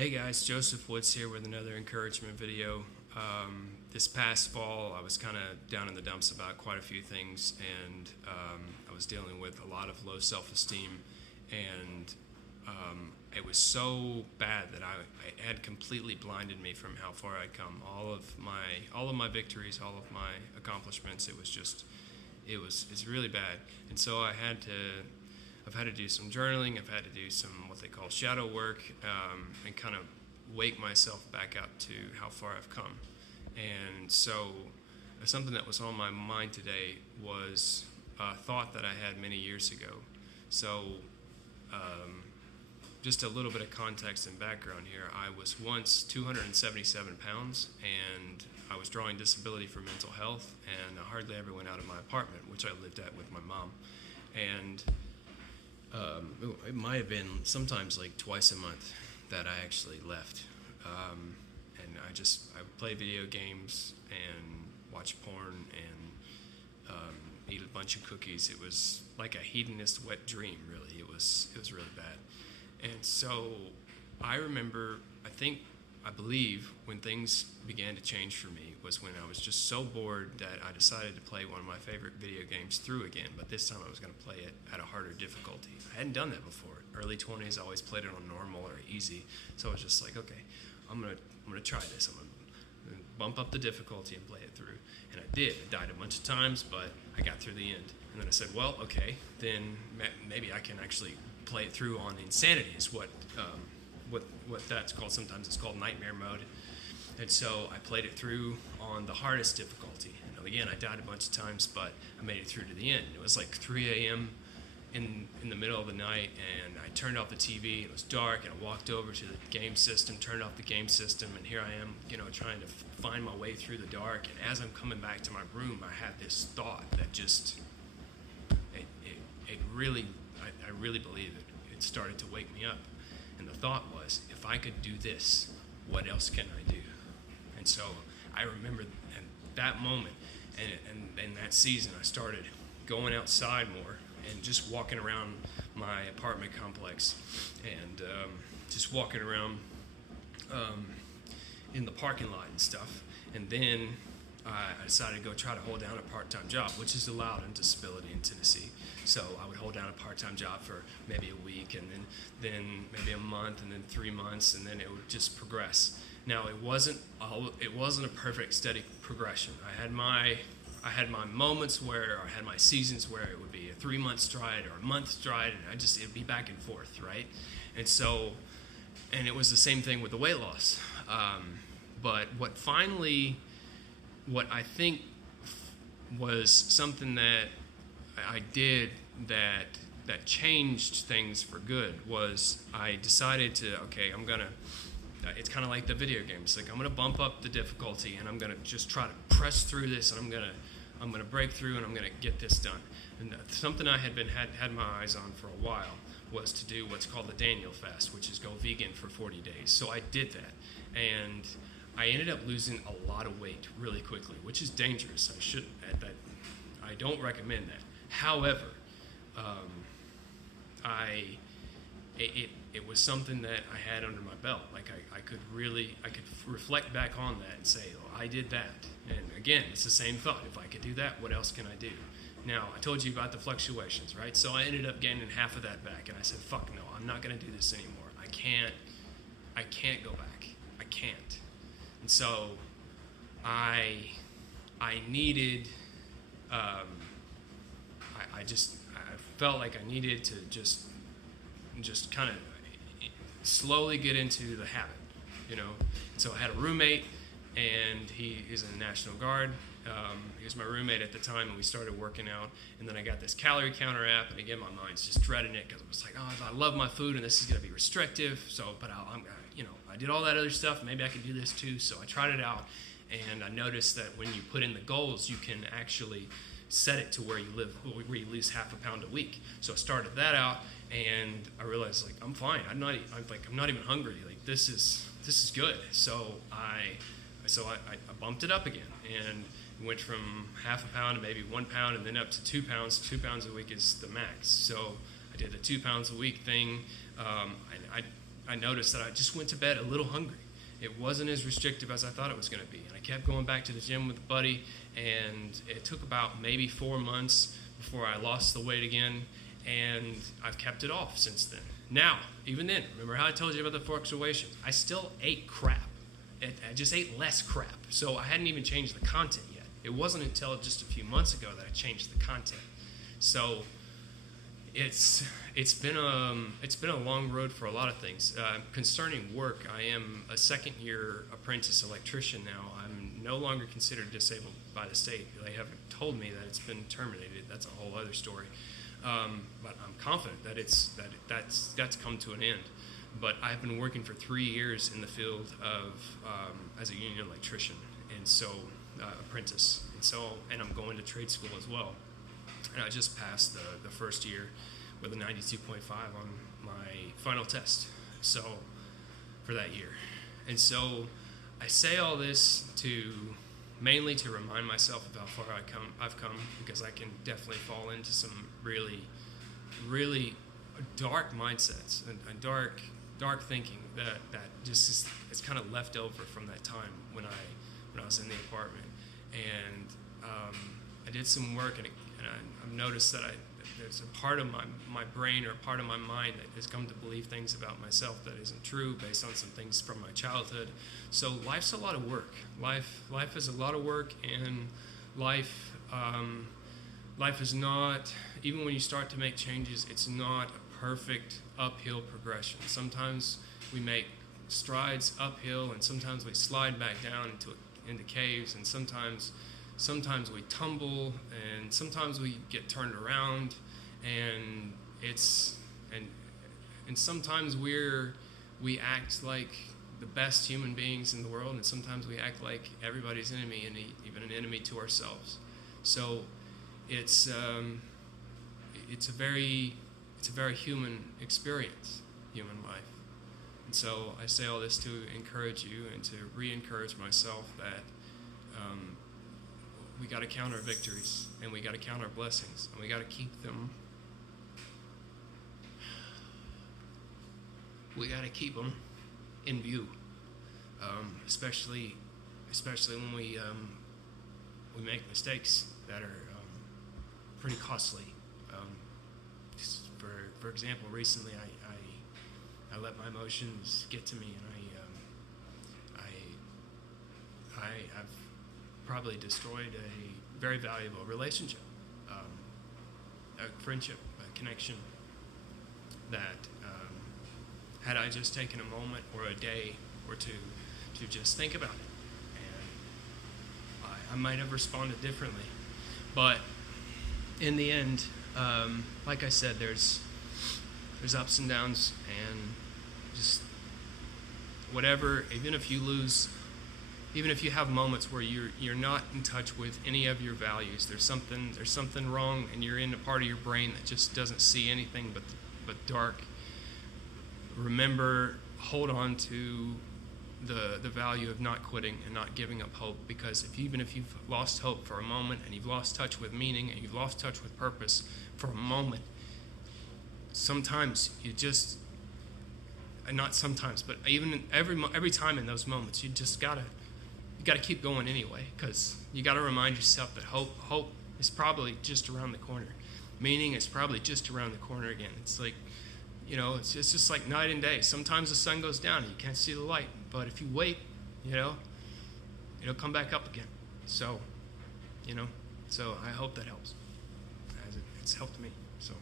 Hey guys, Joseph Woods here with another encouragement video. This past fall, I was kind of down in the dumps about quite a few things, and I was dealing with a lot of low self-esteem, and it was so bad that it had completely blinded me from how far I'd come. All of my victories, all of my accomplishments. It's really bad, and so I've had to do some journaling. I've had to do some what they call shadow work, and kind of wake myself back up to how far I've come. And so something that was on my mind today was a thought that I had many years ago. So just a little bit of context and background here. I was once 277 pounds, and I was drawing disability for mental health, and I hardly ever went out of my apartment, which I lived at with my mom. And it might have been sometimes like twice a month that I actually left. And I would play video games and watch porn and eat a bunch of cookies. It was like a hedonist wet dream, really. It was really bad. And so I remember, I believe when things began to change for me was when I was just so bored that I decided to play one of my favorite video games through again, but this time I was going to play it at a harder difficulty. I hadn't done that before. Early 20s, I always played it on normal or easy, so I was just like, okay, I'm gonna try this. I'm gonna bump up the difficulty and play it through. And I did. I died a bunch of times, but I got through the end. And then I said, well, okay, then maybe I can actually play it through on insanity is what that's called. Sometimes it's called nightmare mode. And so I played it through on the hardest difficulty. And again, I died a bunch of times, but I made it through to the end. It was like 3 a.m. in the middle of the night, and I turned off the TV. It was dark, and I walked over to the game system, turned off the game system, and here I am, trying to find my way through the dark. And as I'm coming back to my room, I had this thought that just, it really, I really believe it started to wake me up. And the thought was, if I could do this, what else can I do? And so I remember at that moment and that season, I started going outside more and just walking around my apartment complex and just walking around in the parking lot and stuff. And then I decided to go try to hold down a part-time job, which is allowed in disability in Tennessee. So I would hold down a part-time job for maybe a week, and then maybe a month, and then 3 months, and then it would just progress. Now it wasn't a perfect steady progression. I had my moments where I had my seasons where it would be a 3-month stride or a month stride, and it'd be back and forth, right? And it was the same thing with the weight loss. But what I think was something that I did that changed things for good was I decided to, okay, it's kind of like the video games. Like, I'm going to bump up the difficulty, and I'm going to just try to press through this, and I'm going to break through, and I'm going to get this done. And something I had my eyes on for a while was to do what's called the Daniel fast, which is go vegan for 40 days. So I did that, and I ended up losing a lot of weight really quickly, which is dangerous. I don't recommend that. However, it was something that I had under my belt. Like I could reflect back on that and say, oh, I did that. And again, it's the same thought. If I could do that, what else can I do? Now, I told you about the fluctuations, right? So I ended up gaining half of that back, and I said, fuck no, I'm not going to do this anymore. I can't go back. I can't. And so I needed, I felt like I needed to just kind of slowly get into the habit, So I had a roommate, and he is in the National Guard. He was my roommate at the time, and we started working out. And then I got this calorie counter app, and again, my mind's just dreading it because I was like, oh, I love my food, and this is going to be restrictive. So, but I did all that other stuff. Maybe I can do this too. So I tried it out, and I noticed that when you put in the goals, you can actually set it to where you lose half a pound a week. So I started that out, and I realized, like, I'm fine. I'm not even hungry. Like, this is good. So I bumped it up again, and went from half a pound to maybe 1 pound, and then up to 2 pounds. 2 pounds a week is the max. So I did the 2 pounds a week thing. I I noticed that I just went to bed a little hungry. It wasn't as restrictive as I thought it was going to be. And I kept going back to the gym with a buddy, and it took about maybe 4 months before I lost the weight again, and I've kept it off since then. Now, even then, remember how I told you about the fluctuations? I still ate crap. I just ate less crap. So I hadn't even changed the content yet. It wasn't until just a few months ago that I changed the content. So it's been a long road for a lot of things. Concerning work, I am a second-year apprentice electrician now. I'm no longer considered disabled by the state. They haven't told me that it's been terminated. That's a whole other story. But I'm confident that that's come to an end. But I've been working for 3 years in the field of as a union electrician, and so apprentice, and I'm going to trade school as well. And I just passed the first year with a 92.5 on my final test, so for that year. And so I say all this mainly to remind myself of how far I've come, because I can definitely fall into some really, really dark mindsets and dark thinking that just it's kind of left over from that time when I was in the apartment. And I did some work, and I've noticed that there's a part of my brain or part of my mind that has come to believe things about myself that isn't true based on some things from my childhood. So life's a lot of work. Life is a lot of work, and life is not, even when you start to make changes, it's not a perfect uphill progression. Sometimes we make strides uphill, and sometimes we slide back down into caves, and sometimes we tumble, and sometimes we get turned around, and sometimes we act like the best human beings in the world, and sometimes we act like everybody's enemy, and even an enemy to ourselves. So it's a very human experience, human life. And so I say all this to encourage you and to re-encourage myself that we got to count our victories, and we got to count our blessings, and we got to keep them. We got to keep them in view, especially when we make mistakes that are pretty costly. For example, recently I let my emotions get to me, and I've probably destroyed a very valuable relationship, a friendship, a connection that had I just taken a moment or a day or two to just think about it, and I might have responded differently. But in the end, like I said, there's ups and downs, and just whatever, even if you have moments where you're not in touch with any of your values, there's something wrong, and you're in a part of your brain that just doesn't see anything but dark. Remember, hold on to the value of not quitting and not giving up hope, because even if you've lost hope for a moment, and you've lost touch with meaning, and you've lost touch with purpose for a moment, sometimes you just, not sometimes, but even every time in those moments, you just gotta keep going anyway, because you gotta remind yourself that hope is probably just around the corner. Meaning is probably just around the corner again. It's like, it's just like night and day. Sometimes the sun goes down and you can't see the light, but if you wait, it'll come back up again. So I hope that helps, as it's helped me. So.